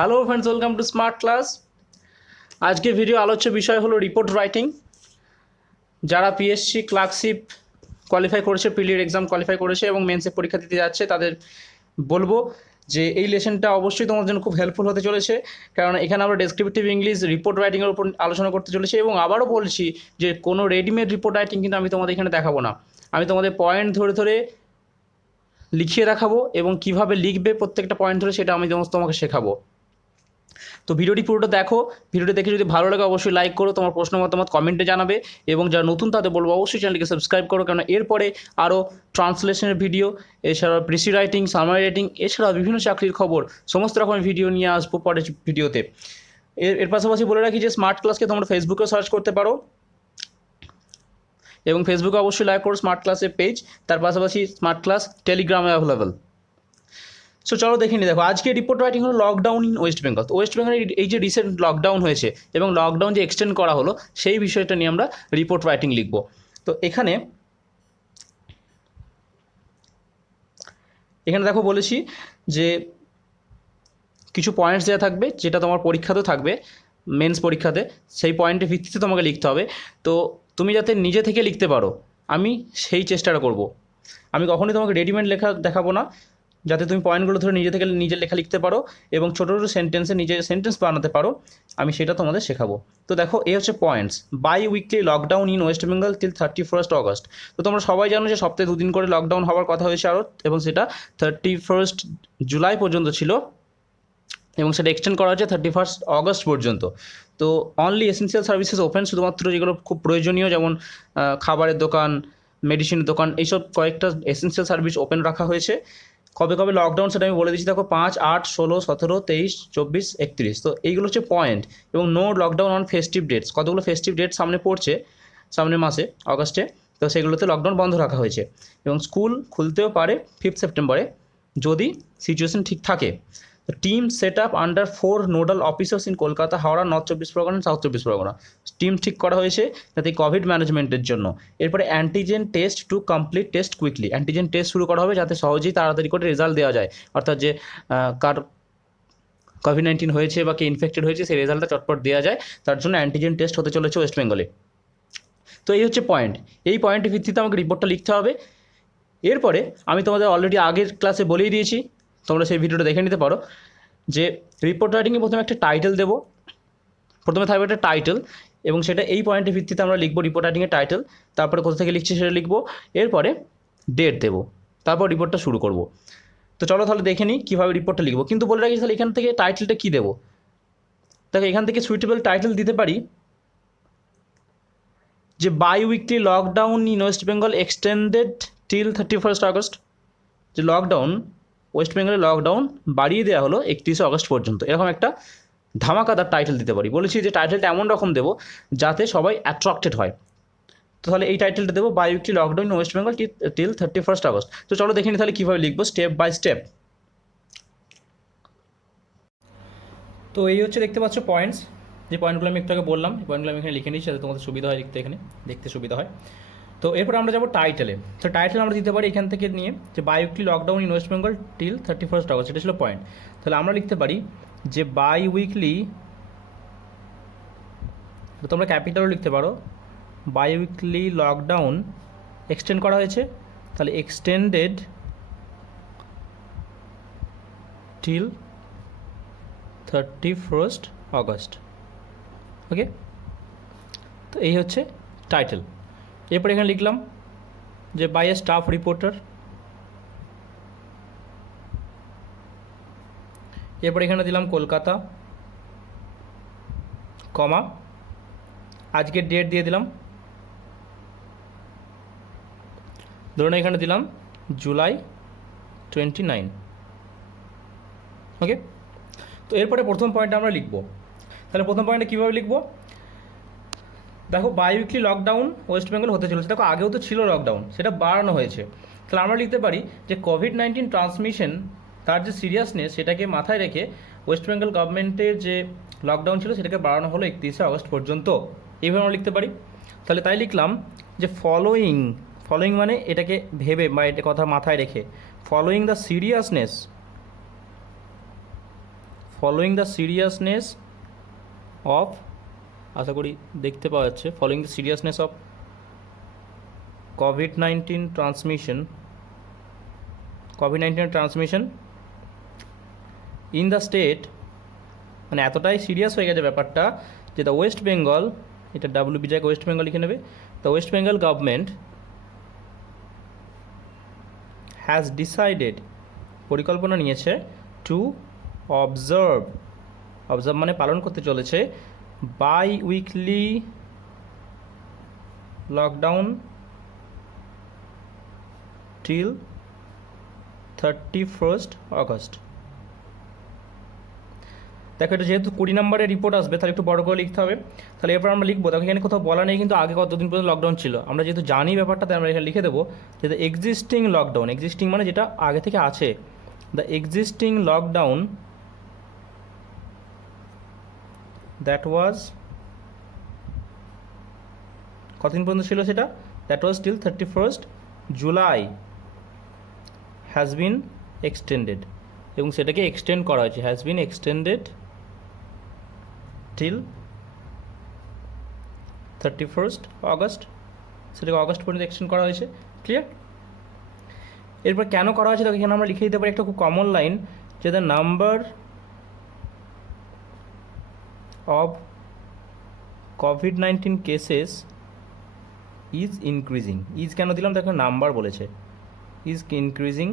Hello friends, welcome to smart class. আজকের video আলোচ্য বিষয় হলো রিপোর্ট রাইটিং। যারা পিএসসি ক্লার্কশিপ কোয়ালিফাই করেছে, প্রিলির এক্সাম কোয়ালিফাই করেছে এবং মেন্সে পরীক্ষা দিতে যাচ্ছে, তাদের বলবো যে এই লেসনটা অবশ্যই তোমাদের জন্য খুব হেল্পফুল হতে চলেছে, কারণ এখানে আমরা ডেসক্রিপটিভ ইংলিশ রিপোর্ট রাইটিংয়ের উপর আলোচনা করতে চলেছি। এবং আবারও বলছি যে কোনো রেডিমেড রিপোর্ট রাইটিং কিন্তু আমি তোমাদের এখানে দেখাবো না। আমি তোমাদের পয়েন্ট ধরে ধরে লিখিয়ে দেখাবো এবং কিভাবে লিখবে প্রত্যেকটা পয়েন্ট ধরে, সেটা আমি তোমাকে শেখাবো। তো ভিডিওটি পুরোটা দেখো। ভিডিওটি দেখে যদি ভালো লাগে অবশ্যই লাইক করো, তোমার প্রশ্ন মতামত কমেন্টে জানাবে এবং যারা নতুন তাদের বলবো অবশ্যই চ্যানেলটিকে সাবস্ক্রাইব করো, কারণ এরপরে আরও ট্রান্সলেশনের ভিডিও, এছাড়াও প্রিসি রাইটিং, সামারি রাইটিং, এছাড়াও বিভিন্ন চাকরির খবর, সমস্ত রকমের ভিডিও নিয়ে আসবো পরের ভিডিওতে। এর পাশাপাশি বলে রাখি যে স্মার্ট ক্লাসকে তোমরা ফেসবুকেও সার্চ করতে পারো এবং ফেসবুকে অবশ্যই লাইক করো স্মার্ট ক্লাসের পেজ। তার পাশাপাশি স্মার্ট ক্লাস টেলিগ্রামে অ্যাভেলেবেল। সো চলো দেখে নিই। দেখো, আজকে রিপোর্ট রাইটিং হলো লকডাউন ইন ওয়েস্ট বেঙ্গল। তো ওয়েস্ট বেঙ্গলের এই যে রিসেন্ট লকডাউন হয়েছে এবং লকডাউন যে এক্সটেন্ড করা হলো, সেই বিষয়টা নিয়ে আমরা রিপোর্ট রাইটিং লিখব। তো এখানে দেখো বলেছি যে কিছু পয়েন্টস দেওয়া থাকবে, যেটা তোমার পরীক্ষাতেও থাকবে, মেন্স পরীক্ষাতে। সেই পয়েন্টের ভিত্তিতে তোমাকে লিখতে হবে। তো তুমি যাতে নিজে থেকে লিখতে পারো, আমি সেই চেষ্টাটা করব। আমি কখনোই তোমাকে রেডিমেড লেখা দেখাবো না, যাতে তুমি পয়েন্টগুলো ধরে নিজে থেকে নিজের লেখা লিখতে পারো এবং ছোটো ছোটো সেন্টেন্সে নিজের সেন্টেন্স বানাতে পারো, আমি সেটা তোমাদের শেখাবো। তো দেখো, এই হচ্ছে points. Bi weekly lockdown in West Bengal till 31 August. তো তোমরা সবাই জানো যে সপ্তাহে 2 দিন করে লকডাউন হওয়ার কথা হয়েছে আরও, এবং সেটা 31 জুলাই পর্যন্ত ছিল এবং সেটা এক্সটেন্ড করা হচ্ছে 31 অগস্ট পর্যন্ত। তো অনলি এসেন্সিয়াল সার্ভিসেস ওপেন, শুধুমাত্র যেগুলো খুব প্রয়োজনীয়, যেমন খাবারের দোকান, মেডিসিনের দোকান, এইসব কয়েকটা এসেন্সিয়াল সার্ভিস ওপেন রাখা হয়েছে। কবে কবে লকডাউন সেটা আমি বলে দিচ্ছি। দেখো, 5, 8, 16, 17, 23, 24, 31। তো এইগুলো হচ্ছে পয়েন্ট। এবং no lockdown on festive dates, কতগুলো ফেস্টিভ ডেট সামনে পড়ছে সামনের মাসে অগস্টে, তো সেগুলোতে লকডাউন বন্ধ রাখা হয়েছে। এবং স্কুল খুলতেও পারে 5 সেপ্টেম্বরে যদি সিচুয়েশন ঠিক থাকে। The team set up under 4 nodal officers in Kolkata, Howrah, north 24 Pargana, south 24 Pargana. Team ঠিক করা হয়েছে যাতে কোভিড ম্যানেজমেন্টের জন্য। এরপরে antigen test to complete test quickly, antigen test শুরু করা হবে যাতে সহজেই তাড়াতাড়ি করে রেজাল্ট দেওয়া যায়, অর্থাৎ যে কার কোভিড-19 হয়েছে বা কে ইনফেক্টেড হয়েছে সেই রেজাল্টটা চটপট দেওয়া যায়, তার জন্য অ্যান্টিজেন টেস্ট হতে চলেছে ওয়েস্ট বেঙ্গলে। তো এই হচ্ছে পয়েন্ট। এই পয়েন্টের ভিত্তিতে আমাকে রিপোর্টটা লিখতে হবে। এরপরে আমি তোমাদের অলরেডি আগের ক্লাসে বলেই দিয়েছি, তোমরা সেই ভিডিওটা দেখে নিতে পারো, যে রিপোর্ট রাইটিংয়ে প্রথমে একটা টাইটেল দেবো। প্রথমে থাকবে একটা টাইটেল এবং সেটা এই পয়েন্টের ভিত্তিতে আমরা লিখবো রিপোর্ট রাইটিংয়ের টাইটেল। তারপরে কোথা থেকে লিখছি সেটা লিখবো। এরপরে ডেট দেবো, তারপর রিপোর্টটা শুরু করব। তো চলো তাহলে দেখে নিই কীভাবে রিপোর্টটা লিখবো। কিন্তু বলে রাখি, তাহলে এখান থেকে টাইটেলটা কী দেবো। দেখো, এখান থেকে সুইটেবল টাইটেল দিতে পারি যে bi weekly lockdown in West Bengal extended till 31 August. যে লকডাউন, ওয়েস্ট বেঙ্গলের লকডাউন বাড়িয়ে দেওয়া হলো 31 অগস্ট পর্যন্ত, এরকম একটা ধামাকাদার টাইটেল দিতে পারি। বলেছি যে টাইটেলটা এমন রকম দেবো যাতে সবাই অ্যাট্রাক্টেড হয়। তো তাহলে এই টাইটেলটা দেবো, bi weekly lockdown in West Bengal till 31 August. তো চলো দেখে নিই তাহলে কীভাবে লিখবো স্টেপ বাই স্টেপ। তো এই হচ্ছে, দেখতে পাচ্ছ পয়েন্টস, যে পয়েন্টগুলো আমি একটু আগে বললাম, এই পয়েন্টগুলো আমি এখানে লিখে নিচ্ছি যাতে তোমাদের সুবিধা হয় লিখতে, এখানে দেখতে সুবিধা হয়। তো এরপর আমরা যাবো টাইটেলে। তো টাইটেল আমরা দিতে পারি এখান থেকে নিয়ে, যে bi weekly lockdown in West Bengal till 31 August, এটা ছিল পয়েন্ট। তাহলে আমরা লিখতে পারি যে বাই উইকলি, তো তোমরা ক্যাপিটালও লিখতে পারো, বাই উইকলি লকডাউন এক্সটেন্ড করা হয়েছে, তাহলে এক্সটেন্ডেড টিল 31 অগস্ট। ওকে, তো এই হচ্ছে টাইটেল। এরপর এখানে লিখলাম যে বাই এ স্টাফ রিপোর্টার। এরপর এখানে দিলাম কলকাতা, কমা, আজকের ডেট দিয়ে দিলাম, ধরুন এখানে দিলাম জুলাই 29। ওকে, তো এরপরে প্রথম পয়েন্টটা আমরা লিখব। তাহলে প্রথম পয়েন্টে কীভাবে লিখব, দেখো bi weekly lockdown West Bengal হতে চলেছে। দেখো, আগেও তো ছিল লকডাউন, সেটা বাড়ানো হয়েছে। তাহলে আমরা লিখতে পারি যে কোভিড-19 ট্রান্সমিশন, তার যে সিরিয়াসনেস সেটাকে মাথায় রেখে ওয়েস্ট বেঙ্গল গভর্নমেন্টের যে লকডাউন ছিল সেটাকে বাড়ানো হলো 31 অগস্ট পর্যন্ত, এইভাবে আমরা লিখতে পারি। তাহলে তাই লিখলাম যে ফলোয়িং মানে এটাকে ভেবে বা এটা কথা মাথায় রেখে, following the seriousness following the seriousness of, আশা করি দেখতে পাওয়া যাচ্ছে, ফলোয়িং দ্য সিরিয়াসনেস অফ কোভিড-19 ট্রান্সমিশন ইন দ্য স্টেট, মানে এতটাই সিরিয়াস হয়ে গেছে ব্যাপারটা যে দ্য ওয়েস্ট বেঙ্গল, এটা ডাব্লিউবি জায়গায় ওয়েস্ট বেঙ্গল লিখে নেবে, the West Bengal government has decided, পরিকল্পনা নিয়েছে, টু অবজার্ভ মানে পালন করতে চলেছে, bi weekly lockdown till 31st August। দেখো এটা যেহেতু 20 নম্বরের রিপোর্ট আসবে তাহলে একটু বড় করে লিখতে হবে। তাহলে এরপর আমরা লিখবো, দেখো এখানে কোথাও বলা নেই কিন্তু আগে কতদিন পর্যন্ত লকডাউন ছিল, আমরা যেহেতু জানি ব্যাপারটা তাই আমরা এখানে লিখে দেবো যে দ্য এক্সিস্টিং লকডাউন, এক্সিস্টিং মানে যেটা আগে থেকে আছে, the existing lockdown that was, কতদিন পর্যন্ত ছিল সেটা, that was till 31st July has been extended, এবং সেটাকে এক্সটেন্ড করা হয়েছে, has been extended till 31st August, সেটাকে অগস্ট পর্যন্ত এক্সটেন্ড করা হয়েছে। ক্লিয়ার? এরপর কেন করা হয়েছে দেখো এখানে আমরা লিখে দিতে পারি একটা খুব কমন লাইন, যে the number of COVID-19 cases is increasing. Is কেন দিলাম, দেখো নাম্বার বলেছে, ইজ ইনক্রিজিং,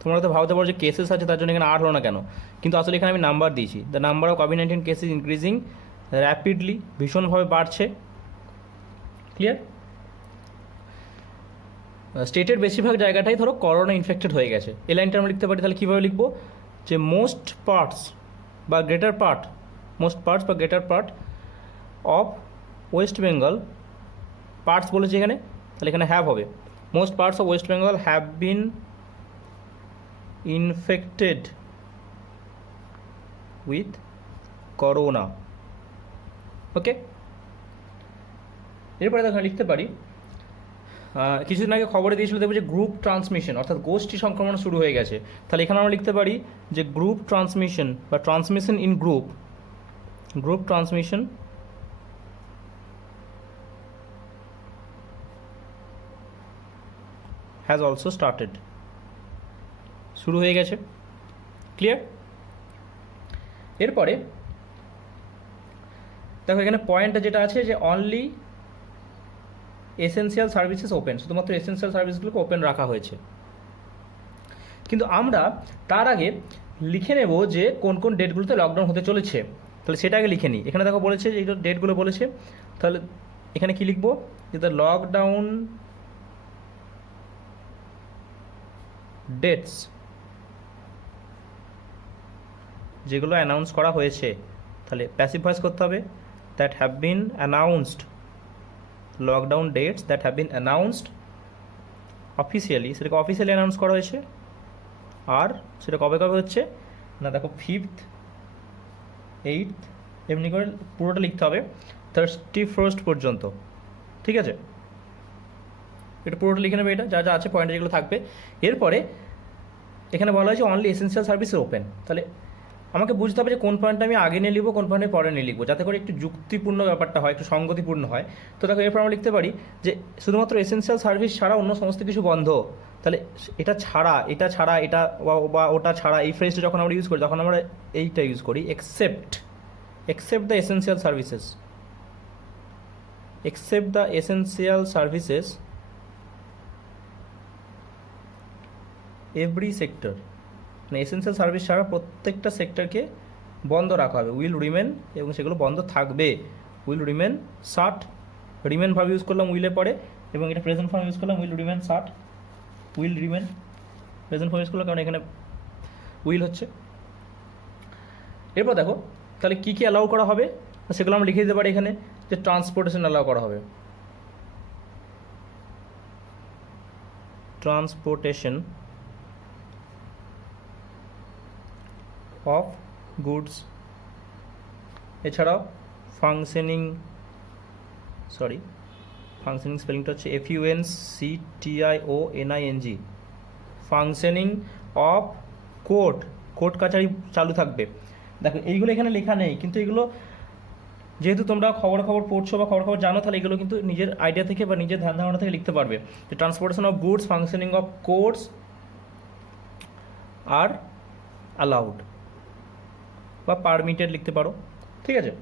তোমরা তো ভাবতে পারো যে কেসেস আছে তার জন্য এখানে আর হলো না কেন, কিন্তু আসলে এখানে আমি নাম্বার দিয়েছি, the number of COVID-19 cases increasing rapidly, ভীষণভাবে বাড়ছে। ক্লিয়ার? স্টেটের বেশিরভাগ জায়গাটাই ধরো করোনা ইনফেক্টেড হয়ে গেছে, এই লাইনটা আমরা লিখতে পারি। তাহলে কীভাবে লিখবো, যে মোস্ট পার্টস বা greater part of West Bengal, parts বলেছে এখানে, তাহলে এখানে হ্যাভ হবে, most parts of West Bengal have been infected with corona. Okay, এরপরে দেখো লিখতে পারি, কিছুদিন আগে খবরে দিয়েছিল দেখবো যে গ্রুপ ট্রান্সমিশন অর্থাৎ গোষ্ঠী সংক্রমণ শুরু হয়ে গেছে, তাহলে এখানে আমরা লিখতে পারি যে গ্রুপ ট্রান্সমিশন বা transmission in group transmission has also started, শুরু হয়ে গেছে। ক্লিয়ার? এরপরে দেখো এখানে পয়েন্টটা যেটা আছে যে অনলি এসেনশিয়াল সার্ভিসেস ওপেন, শুধুমাত্র এসেনশিয়াল সার্ভিসগুলোকে ওপেন রাখা হয়েছে, কিন্তু আমরা তার আগে লিখে নেব যে কোন কোন ডেটগুলোতে লকডাউন হতে চলেছে, তাহলে সেটা আগে লিখে নিই। এখানে দেখো বলেছে যে এই ডেটগুলো বলেছে, তাহলে এখানে কি লিখবো, যে দ্য লকডাউন ডেটস যেগুলো অ্যানাউন্স করা হয়েছে, তাহলে প্যাসিভ ভয়েস করতে হবে, that have been announced, lockdown dates that have been announced officially, সেটাকে অফিসিয়ালি অ্যানাউন্স করা হয়েছে, আর সেটা কবে কবে হচ্ছে না, দেখো 5th 8th এমনি করে পুরোটা লিখতে হবে 31st পর্যন্ত। ঠিক আছে, এটা পুরোটা লিখে নেবে, এটা যা যা আছে পয়েন্ট যেগুলো থাকবে। এরপরে এখানে বলা হয়েছে অনলি এসেনশিয়াল সার্ভিস ওপেন, তাহলে আমাকে বুঝতে হবে যে কোন পয়েন্টটা আমি আগে নিয়ে লিখবো, কোন পয়েন্টে পরে নিয়ে লিখবো, যাতে করে একটু যুক্তিপূর্ণ ব্যাপারটা হয়, একটু সঙ্গতিপূর্ণ হয়। তো দেখো এরপর আমরা লিখতে পারি যে শুধুমাত্র এসেনশিয়াল সার্ভিস ছাড়া অন্য সমস্ত কিছু বন্ধ, তাহলে এটা ছাড়া এটা বা ওটা ছাড়া, এই ফ্রেজটা যখন আমরা ইউজ করি তখন আমরা এইটা ইউজ করি, except the essential services every sector, মানে এসেনশিয়াল সার্ভিস ছাড়া প্রত্যেকটা সেক্টরকে বন্ধ রাখা হবে, উইল রিমেন, এবং সেগুলো বন্ধ থাকবে, will remain 60, remain verb use করলাম উইলের পরে, এবং এটা প্রেজেন্ট ফর্ম ইউজ করলাম, will remain 60, will remain present form use করলাম কারণ এখানে উইল হচ্ছে। এরপর দেখো তাহলে কী কী অ্যালাউ করা হবে, সেগুলো আমরা লিখে দিতে পারি এখানে, যে ট্রান্সপোর্টেশন অ্যালাউ করা হবে, ট্রান্সপোর্টেশন অফ গুডস, এছাড়াও ফাংশনিং স্পেলিংটা হচ্ছে FUNCTIONING, ফাংশনিং অফ কোর্ট কাচারি চালু থাকবে, দেখো এইগুলো এখানে লেখা নেই, কিন্তু এগুলো যেহেতু তোমরা খবর পড়ছো বা খবর জানো, তাহলে এগুলো কিন্তু নিজের আইডিয়া থেকে বা নিজের ধ্যান ধারণা থেকে লিখতে পারবে। যে transportation of goods, functioning of courts are allowed বা পারমিটেড লিখতে পারো, ঠিক আছে।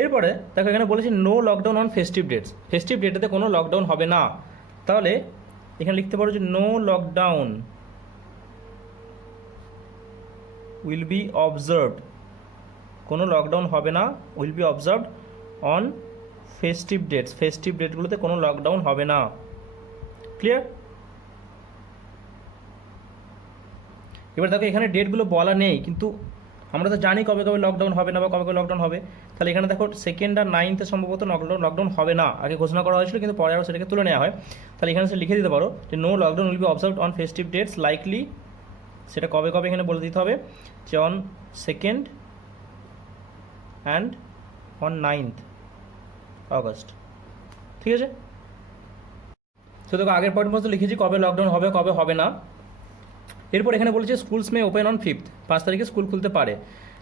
এরপরে দেখো এখানে বলেছে no lockdown on festive dates, festive ডেটেতে কোনো লকডাউন হবে না। তাহলে এখানে লিখতে পারো যে no lockdown will be observed, কোনো লকডাউন হবে না, will be observed on festive dates, festive ডেটগুলোতে কোনো লকডাউন হবে না। ক্লিয়ার? এবার দেখো এখানে ডেটগুলো বলা নেই, কিন্তু আমরা তো জানি কবে কবে লকডাউন হবে না বা কবে কবে লকডাউন হবে। তাহলে এখানে দেখো 2 আর 9 সম্ভবত লকডাউন হবে না, আগে ঘোষণা করা হয়েছিল, কিন্তু পরে আবার সেটাকে তুলে নেওয়া হয়। তাহলে এখানে সে লিখে দিতে পারো যে no lockdown will be observed on festive dates likely, সেটা কবে কবে এখানে বলে দিতে হবে, যে অন 2 অ্যান্ড অন 9 আগস্ট। ঠিক আছে, তো দেখো আগের পয়েন্ট মতো লিখেছি কবে লকডাউন হবে কবে হবে না। এরপর এখানে বলেছে schools May open on 5th, 5 তারিখে স্কুল খুলতে পারে।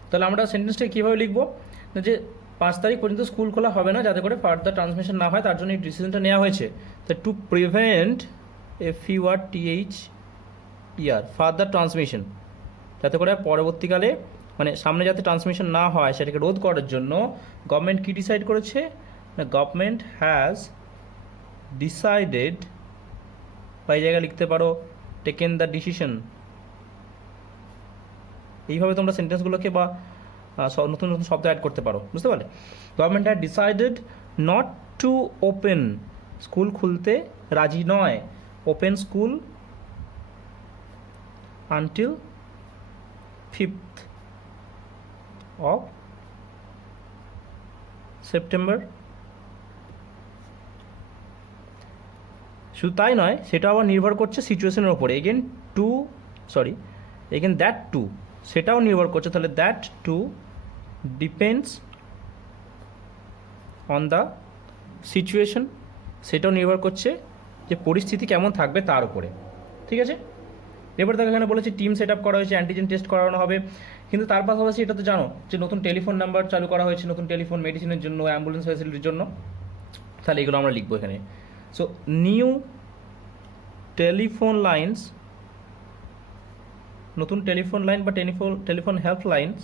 তাহলে আমরা সেন্টেন্সটা কীভাবে লিখবো, যে 5 তারিখ পর্যন্ত স্কুল খোলা হবে না, যাতে করে ফার্দার ট্রান্সমিশন না হয়, তার জন্য এই ডিসিশনটা নেওয়া হয়েছে। তো to prevent FURTHER further transmission, যাতে করে পরবর্তীকালে মানে সামনে যাতে ট্রান্সমিশন না হয় সেটাকে রোধ করার জন্য গভর্নমেন্ট কী ডিসাইড করেছে, গভর্নমেন্ট হ্যাজ ডিসাইডেড, বা এই জায়গায় লিখতে পারো টেকেন দ্য ডিসিশন। এইভাবে তোমরা সেন্টেন্সগুলোকে বা নতুন নতুন শব্দ অ্যাড করতে পারো, বুঝতে পারলে। Government had decided not to open, school খুলতে রাজি নয়, open school until 5th of September. শুধু তাই নয়, সেটা আবার নির্ভর করছে সিচুয়েশনের ওপরে, এগেন দ্যাট টু, সেটাও নির্ভর করছে। তাহলে that too depends on the situation, সেটাও নির্ভর করছে যে পরিস্থিতি কেমন থাকবে তার উপরে, ঠিক আছে। এবার দেখো এখানে বলেছে টিম সেট আপ করা হয়েছে, অ্যান্টিজেন টেস্ট করানো হবে, কিন্তু তার পাশাপাশি এটা তো জানো যে নতুন টেলিফোন নাম্বার চালু করা হয়েছে, নতুন টেলিফোন মেডিসিনের জন্য, অ্যাম্বুলেন্স ফ্যাসিলিটির জন্য। তাহলে এগুলো আমরা লিখবো এখানে। সো নিউ টেলিফোন লাইন্স, নতুন টেলিফোন লাইন বা telephone help lines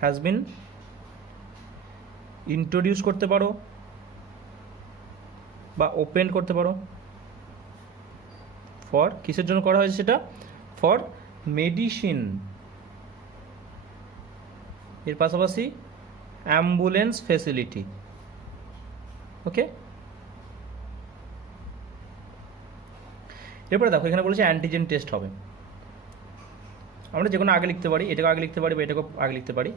has been introduce করতে পারো বা ওপেন করতে পারো। ফর কিসের জন্য করা হয়েছে সেটা, ফর মেডিসিন, এর পাশাপাশি অ্যাম্বুলেন্স ফেসিলিটি। ওকে, এরপরে দেখো এখানে বলেছে অ্যান্টিজেন টেস্ট হবে। আমরা যে কোনো আগে লিখতে পারি, এটাকে আগে লিখতে পারি বা এটাকেও আগে লিখতে পারি।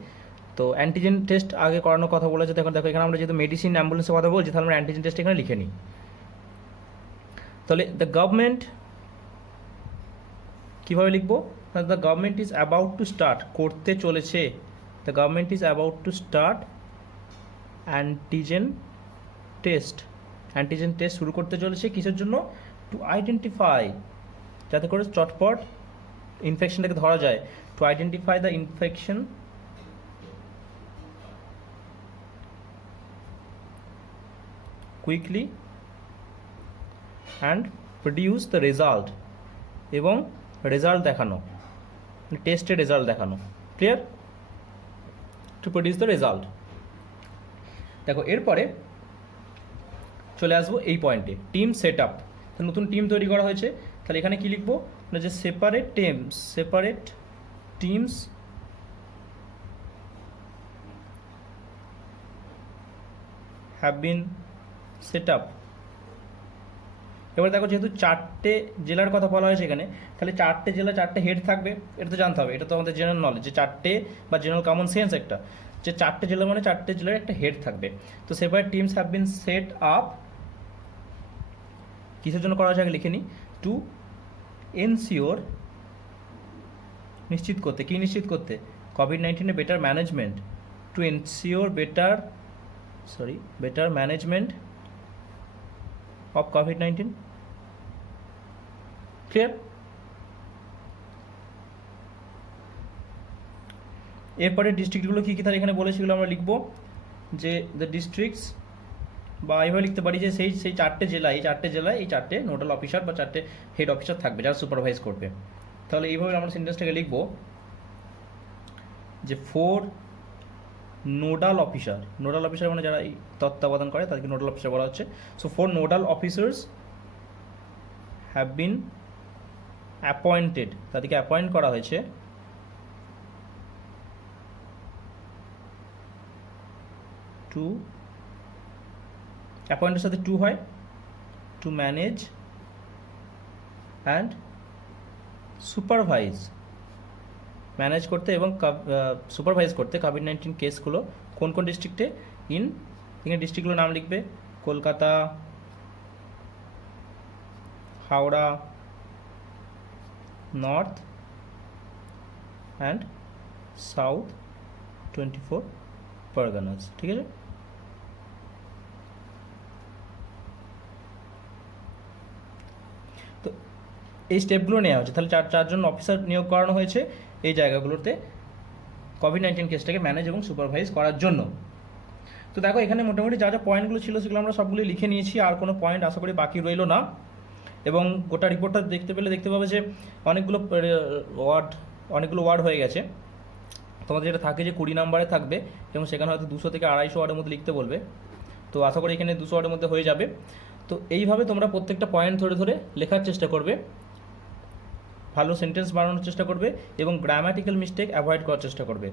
তো অ্যান্টিজেন টেস্ট আগে করানোর কথা বলেছে। দেখো এখানে আমরা যেহেতু মেডিসিন অ্যাম্বুলেন্সের কথা বলছি, তাহলে আমরা অ্যান্টিজেন টেস্ট এখানে লিখে নিই। তাহলে দ্য গভর্নমেন্ট কীভাবে লিখবো, the government is about to start, করতে চলেছে, the government is about to start antigen test, antigen test শুরু করতে চলেছে। কিসের জন্য, টু আইডেন্টিফাই, যাতে করে চটপট ইনফেকশনটাকে ধরা যায়, to identify the infection quickly and produce the result, এবং রেজাল্ট দেখানো, টেস্টের রেজাল্ট দেখানো। Clear, to produce the result. দেখো এরপরে চলে আসবো এই পয়েন্টে, টিম সেট আপ। নতুন টিম তৈরি করা হয়েছে, তাহলে এখানে কি লিখবো, যে separate teams have been set up. এবার দেখো যেহেতু 4টে জেলার কথা বলা হয়েছে এখানে, তাহলে 4টে জেলা 4টে হেড থাকবে, এটা তো জানতে হবে, এটা তো আমাদের জেনারেল নলেজ, যে 4টে বা জেনারেল কমন সেন্স একটা, যে 4টে জেলা মানে 4টে জেলার একটা হেড থাকবে। তো separate teams have been set up, কিসের জন্য করা হয়েছে আগে লিখে নিই, টু এনসিওর, নিশ্চিত করতে, কি নিশ্চিত করতে, COVID-19 better management, to ensure better management of COVID-19. Clear, এরপরে ডিস্ট্রিক্টগুলো কী কী তার এখানে বলে সেগুলো আমরা লিখবো, যে দ্য ডিস্ট্রিক্টস, বা এইভাবে লিখতে পারি যে সেই চারটে জেলায় এই চারটে নোডাল অফিসার বা চারটে হেড অফিসার থাকবে যারা সুপারভাইজ করবে। তাহলে এইভাবে আমরা সেন্টেন্সটাকে লিখবো যে 4 নোডাল অফিসার মানে যারা এই তত্ত্বাবধান করে তাদেরকে নোডাল অফিসার বলা হচ্ছে। So 4 nodal officers have been appointed, তাদেরকে অ্যাপয়েন্ট করা হয়েছে টু, অ্যাপয়েন্টের সাথে টু হয়, to manage and supervise, manage করতে এবং সুপারভাইজ করতে কোভিড-19 কেসগুলো কোন কোন ডিস্ট্রিক্টে, এখানে ডিস্ট্রিক্টগুলোর নাম লিখবে, Kolkata, Howrah, north and south 24 Parganas, ঠিক আছে। তো এই স্টেপগুলো নেওয়া হচ্ছে, তাহলে চারজন অফিসার নিয়োগ করানো হয়েছে এই জায়গাগুলোতে কোভিড-19 কেসটাকে ম্যানেজ এবং সুপারভাইজ করার জন্য। তো দেখো এখানে মোটামুটি যা যা পয়েন্টগুলো ছিল সেগুলো আমরা সবগুলো লিখে নিয়েছি, আর কোনো পয়েন্ট আশা করি বাকি রইলো না। এবং গোটা রিপোর্টটা দেখতে পাবে যে অনেকগুলো ওয়ার্ড হয়ে গেছে। তোমাদের যেটা থাকে যে 20 নম্বরে থাকবে এবং সেখানে হয়তো 200 থেকে 250 ওয়ার্ডের মধ্যে লিখতে বলবে, তো আশা করি এখানে 200 ওয়ার্ডের মধ্যে হয়ে যাবে। তো এইভাবে তোমরা প্রত্যেকটা পয়েন্ট ধরে ধরে লেখার চেষ্টা করবে, ভালো সেন্টেন্স বানানোর চেষ্টা করবে এবং গ্রামাটিক্যাল মিস্টেক অ্যাভয়েড করার চেষ্টা করবে।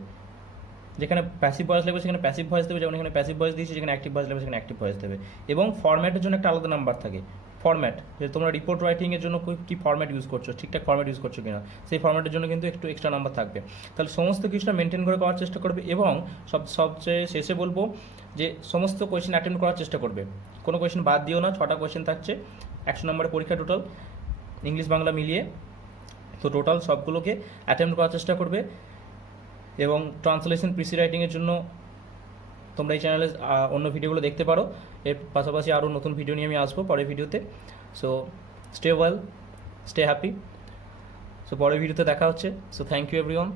যেখানে প্যাসিভ ভয়েস লাগবে সেখানে প্যাসিভ ভয়েস দেবে, যেমন এখানে প্যাসিভ ভয়েস দিয়েছি, যেখানে অ্যাক্টিভ ভয়েস লাগবে সেখানে অ্যাক্টিভ ভয়েস দেবে। এবং ফরম্যাটের জন্য একটা আলাদা নাম্বার থাকে, ফরম্যাট, যে তোমরা রিপোর্ট রাইটিংয়ের জন্য কী ফরম্যাট ইউজ করছো, ঠিকঠাক ফরম্যাট ইউজ করছো কিনা, সেই ফরম্যাটের জন্য কিন্তু একটু এক্সট্রা নাম্বার থাকবে। তাহলে সমস্ত কিছুটা মেনটেন করে করার চেষ্টা করবে। এবং সবচেয়ে শেষে বলবো যে সমস্ত কোয়েশ্চেন অ্যাটেন্ড করার চেষ্টা করবে, কোনো কোয়েশ্চেন বাদ দিও না। 6টা কোয়েশ্চেন থাকছে, 100 নম্বরের পরীক্ষা টোটাল, ইংলিশ বাংলা মিলিয়ে। তো টোটাল সবগুলোকে অ্যাটেম্প্ট করার চেষ্টা করবে। এবং ট্রান্সলেশন পিসি রাইটিংয়ের জন্য তোমরা এই চ্যানেলে অন্য ভিডিওগুলো দেখতে পারো। এর পাশাপাশি আরও নতুন ভিডিও নিয়ে আমি আসবো পরের ভিডিওতে। So stay well, stay happy. So পরের ভিডিওতে দেখা হচ্ছে। So thank you everyone.